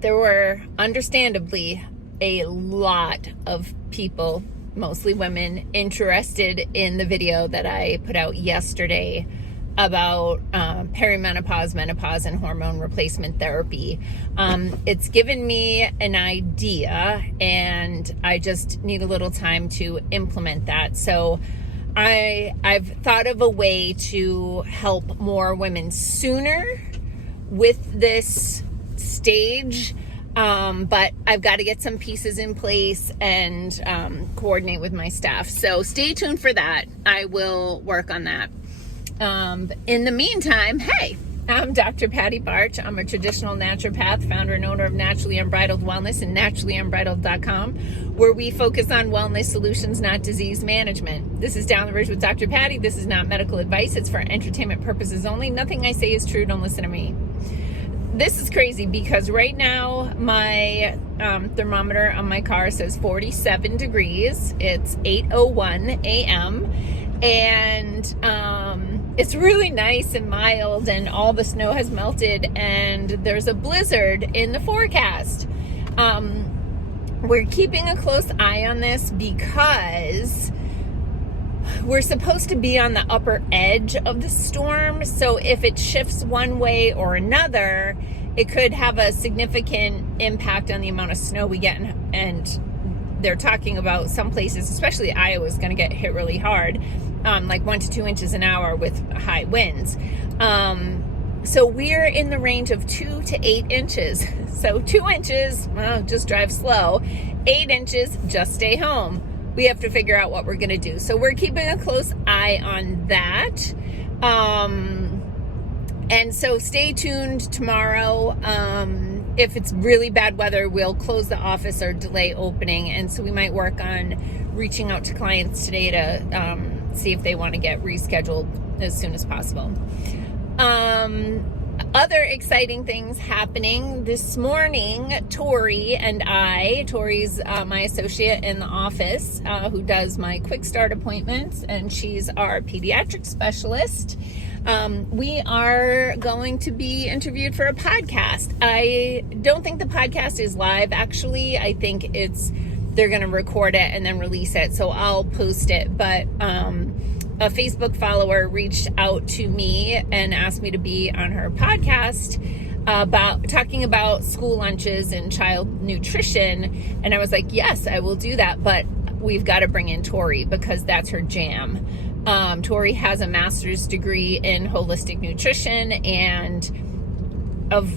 there were understandably a lot of people, mostly women, interested in the video that I put out yesterday about perimenopause, menopause, and hormone replacement therapy. It's given me an idea, and I just need a little time to implement that. So I've thought of a way to help more women sooner with this stage, but I've got to get some pieces in place and coordinate with my staff. So stay tuned for that. I will work on that. In the meantime, hey, I'm Dr. Patty Barch. I'm a traditional naturopath, founder and owner of Naturally Unbridled Wellness and naturallyunbridled.com, where we focus on wellness solutions, not disease management. This is Down the Ridge with Dr. Patty. This is not medical advice. It's for entertainment purposes only. Nothing I say is true. Don't listen to me. This is crazy because right now my thermometer on my car says 47 degrees. It's 8:01 a.m. and it's really nice and mild, and all the snow has melted, and there's a blizzard in the forecast. We're keeping a close eye on this because we're supposed to be on the upper edge of the storm. So if it shifts one way or another, it could have a significant impact on the amount of snow we get. And they're talking about some places, especially Iowa, is going to get hit really hard, like 1 to 2 inches an hour with high winds. So we're in the range of 2 to 8 inches. So 2 inches, well, just drive slow. 8 inches, just stay home. We have to figure out what we're going to do. So we're keeping a close eye on that. And so stay tuned tomorrow. If it's really bad weather, we'll close the office or delay opening. And so we might work on reaching out to clients today to see if they want to get rescheduled as soon as possible. Other exciting things happening this morning. Tori's my associate in the office, who does my quick start appointments, and she's our pediatric specialist. We are going to be interviewed for a podcast. I don't think the podcast is live, actually. I think they're going to record it and then release it, so I'll post it. But a Facebook follower reached out to me and asked me to be on her podcast about talking about school lunches and child nutrition. And I was like, yes, I will do that. But we've got to bring in Tori because that's her jam. Tori has a master's degree in holistic nutrition, and of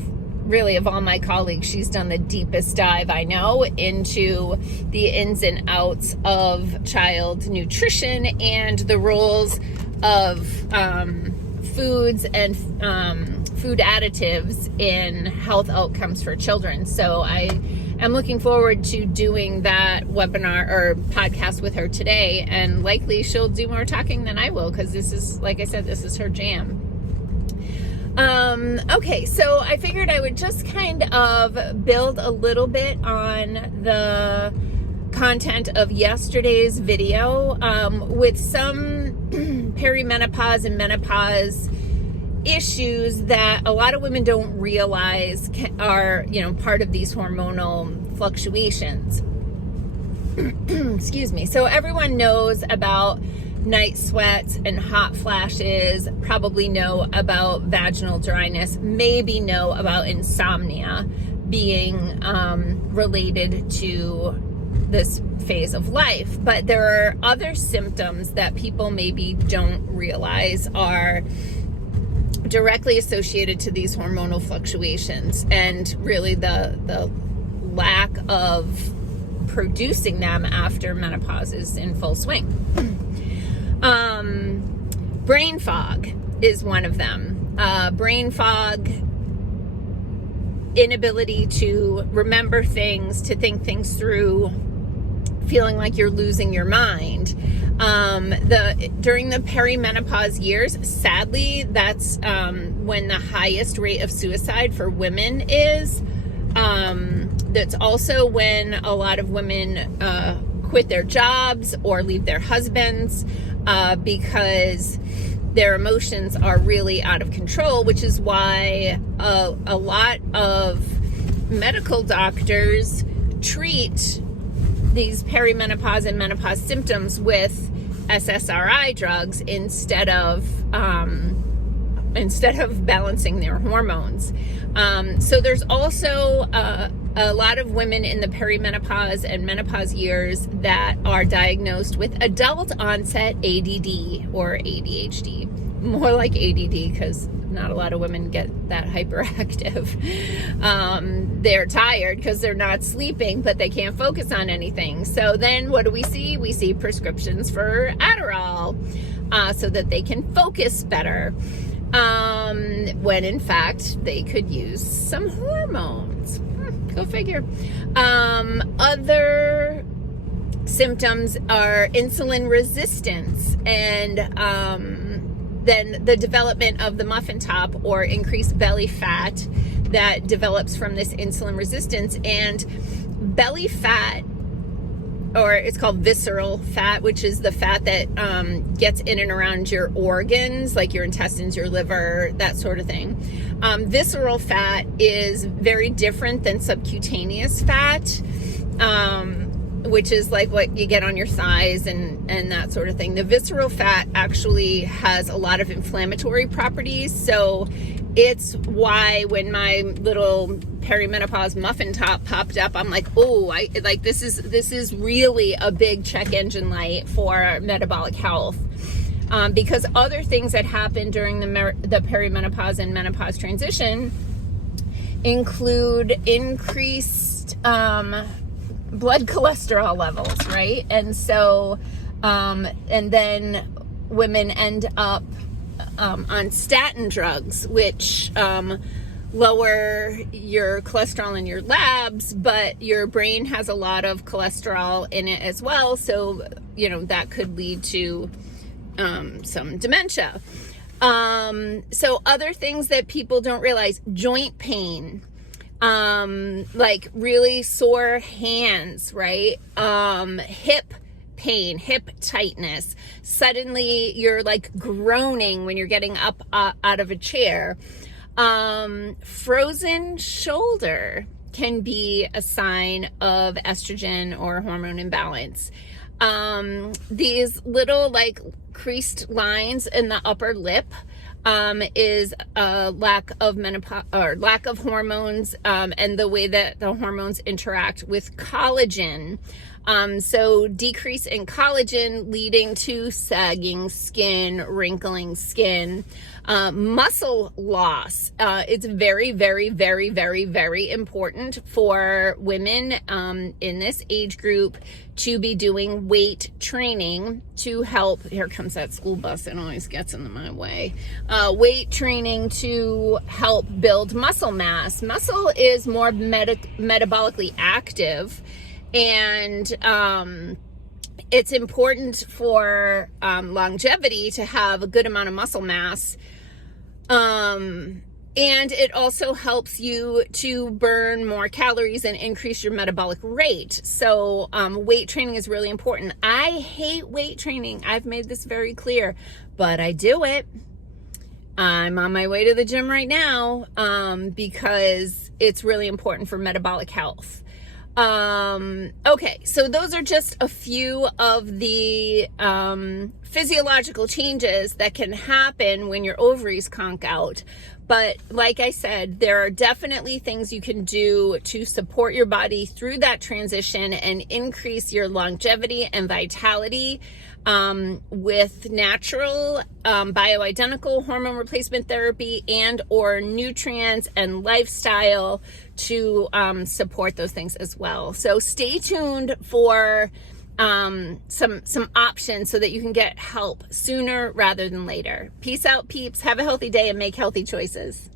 all my colleagues, she's done the deepest dive I know into the ins and outs of child nutrition and the roles of foods and food additives in health outcomes for children. So I am looking forward to doing that webinar or podcast with her today, and likely she'll do more talking than I will, because this is, like I said, this is her jam. Okay, so I figured I would just kind of build a little bit on the content of yesterday's video, with some perimenopause and menopause issues that a lot of women don't realize are, part of these hormonal fluctuations. Excuse me. So everyone knows about night sweats and hot flashes, probably know about vaginal dryness, maybe know about insomnia being related to this phase of life. But there are other symptoms that people maybe don't realize are directly associated to these hormonal fluctuations, and really the lack of producing them after menopause is in full swing. Brain fog is one of them. Brain fog, inability to remember things, to think things through, feeling like you're losing your mind. During the perimenopause years, sadly, that's when the highest rate of suicide for women is. That's also when a lot of women quit their jobs or leave their husbands because their emotions are really out of control, which is why a lot of medical doctors treat these perimenopause and menopause symptoms with SSRI drugs instead of balancing their hormones. So there's also a lot of women in the perimenopause and menopause years that are diagnosed with adult onset ADD or ADHD. More like ADD, because not a lot of women get that hyperactive. They're tired because they're not sleeping, but they can't focus on anything. So then what do we see? We see prescriptions for Adderall so that they can focus better. When in fact they could use some hormones. Go figure. Other symptoms are insulin resistance and then the development of the muffin top or increased belly fat that develops from this insulin resistance. And belly fat, or it's called visceral fat, which is the fat that gets in and around your organs, like your intestines, your liver, that sort of thing. Visceral fat is very different than subcutaneous fat, which is like what you get on your thighs and that sort of thing. The visceral fat actually has a lot of inflammatory properties. So it's why when my little perimenopause muffin top popped up, I'm like, oh, this is really a big check engine light for metabolic health. Because other things that happen during the perimenopause and menopause transition include increased blood cholesterol levels, right? And so, and then women end up on statin drugs, which lower your cholesterol in your labs, but your brain has a lot of cholesterol in it as well. So, that could lead to some dementia. So other things that people don't realize: joint pain, like really sore hands, right? Hip pain, hip tightness. Suddenly you're like groaning when you're getting up out of a chair. Frozen shoulder can be a sign of estrogen or hormone imbalance. These little like creased lines in the upper lip is a lack of menopause or lack of hormones, and the way that the hormones interact with collagen. So decrease in collagen leading to sagging skin, wrinkling skin, muscle loss. It's very, very, very, very, very important for women in this age group to be doing weight training to help. Here comes that school bus that always gets in my way. Weight training to help build muscle mass. Muscle is more metabolically active, and it's important for longevity to have a good amount of muscle mass. And it also helps you to burn more calories and increase your metabolic rate. So weight training is really important. I hate weight training. I've made this very clear, but I do it. I'm on my way to the gym right now because it's really important for metabolic health. Okay, so those are just a few of the physiological changes that can happen when your ovaries conk out. But like I said, there are definitely things you can do to support your body through that transition and increase your longevity and vitality with natural bioidentical hormone replacement therapy and or nutrients and lifestyle to support those things as well. So stay tuned for some options so that you can get help sooner rather than later. Peace out, peeps. Have a healthy day and make healthy choices.